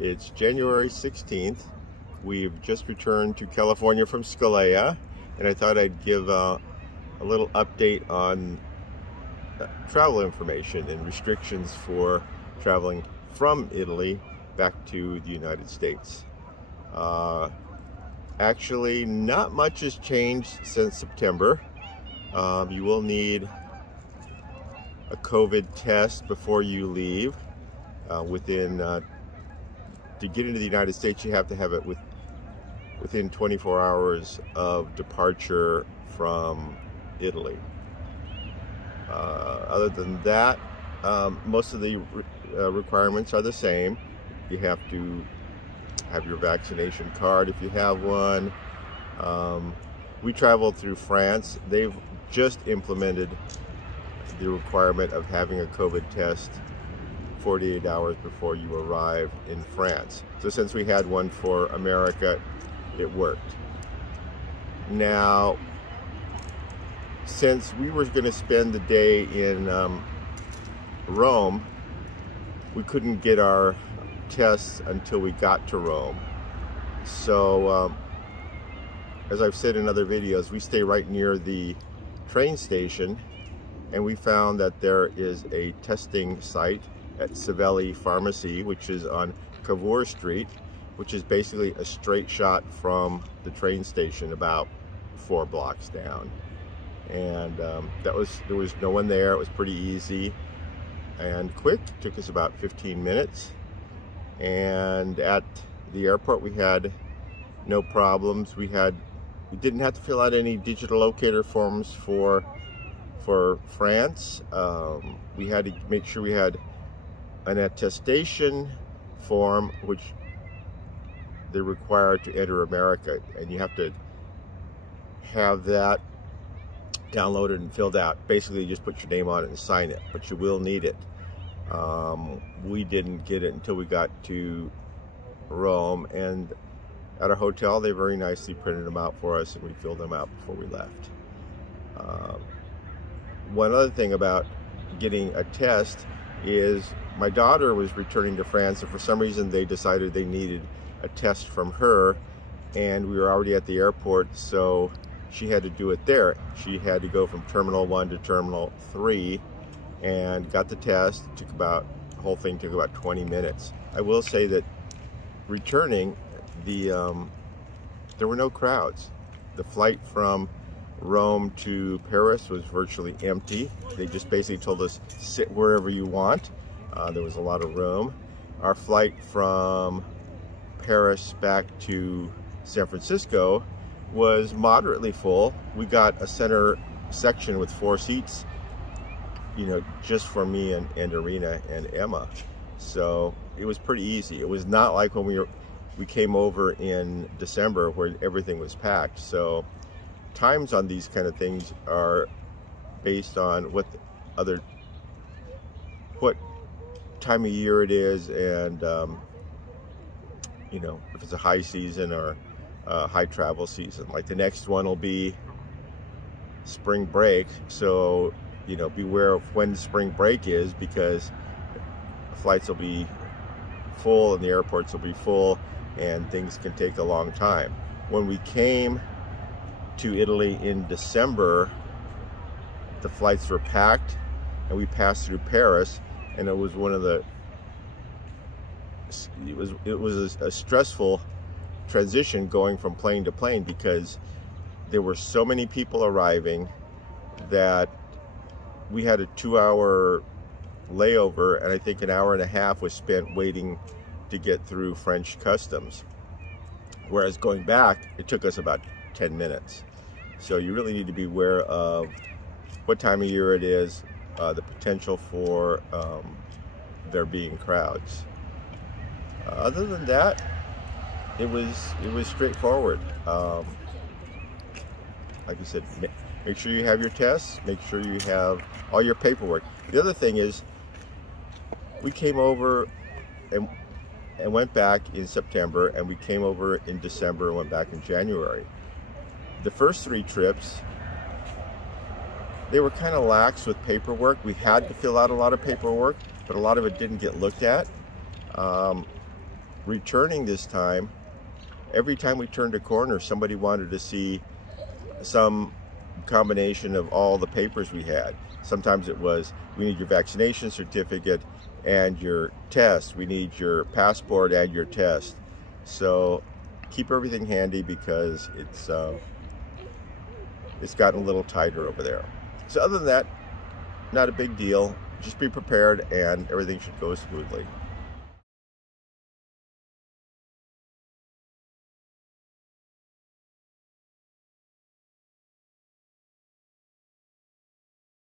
It's January 16th. We've just returned to California from Scalea, and I thought I'd give a little update on travel information and restrictions for traveling from Italy back to the United States. Actually, not much has changed since September. You will need a COVID test before you leave. To get into the United States, you have to have it within 24 hours of departure from Italy. Other than that, most of the requirements are the same. You have to have your vaccination card if you have one. We traveled through France. They've just implemented the requirement of having a COVID test 48 hours before you arrive in France. So since we had one for America, it worked. Now, since we were going to spend the day in Rome, we couldn't get our tests until we got to Rome. So, as I've said in other videos, we stay right near the train station, and we found that there is a testing site at Savelli Pharmacy, which is on Cavour Street, which is basically a straight shot from the train station about 4 blocks down. And there was no one there. It was pretty easy and quick. It took us about 15 minutes. And at the airport, we had no problems. We didn't have to fill out any digital locator forms for France. We had to make sure we had an attestation form, which they're required to enter America, and you have to have that downloaded and filled out. Basically, you just put your name on it and sign it, but you will need it. We didn't get it until we got to Rome, and at our hotel, they very nicely printed them out for us, and we filled them out before we left. One other thing about getting a test is my daughter was returning to France, and for some reason they decided they needed a test from her, and we were already at the airport, so she had to do it there. She had to go from Terminal 1 to Terminal 3 and got the test. The whole thing took about 20 minutes. I will say that returning, there were no crowds. The flight from Rome to Paris was virtually empty. They just basically told us, sit wherever you want. There was a lot of room. Our flight from Paris back to San Francisco was moderately full. We got a center section with 4 seats, just for me and Irina and Emma. So it was pretty easy. It was not like when we came over in December where everything was packed. So times on these kind of things are based on what time of year it is, and if it's a high season or a high travel season. Like the next one will be spring break, so beware of when spring break is, because flights will be full and the airports will be full and things can take a long time. When we came to Italy in December, the flights were packed, and we passed through Paris, and it was it was a stressful transition going from plane to plane, because there were so many people arriving that we had a 2-hour layover, and I think an hour and a half was spent waiting to get through French customs. Whereas going back, it took us about 10 minutes. So you really need to be aware of what time of year it is, the potential for there being crowds. Other than that, it was straightforward. Like I said, make sure you have your tests, make sure you have all your paperwork. The other thing is, we came over and went back in September, and we came over in December and went back in January. The first 3 trips, they were kind of lax with paperwork. We had to fill out a lot of paperwork, but a lot of it didn't get looked at. returning this time, every time we turned a corner, somebody wanted to see some combination of all the papers we had. Sometimes it was, we need your vaccination certificate and your test. We need your passport and your test. So keep everything handy, because it's gotten a little tighter over there. So other than that, not a big deal. Just be prepared and everything should go smoothly.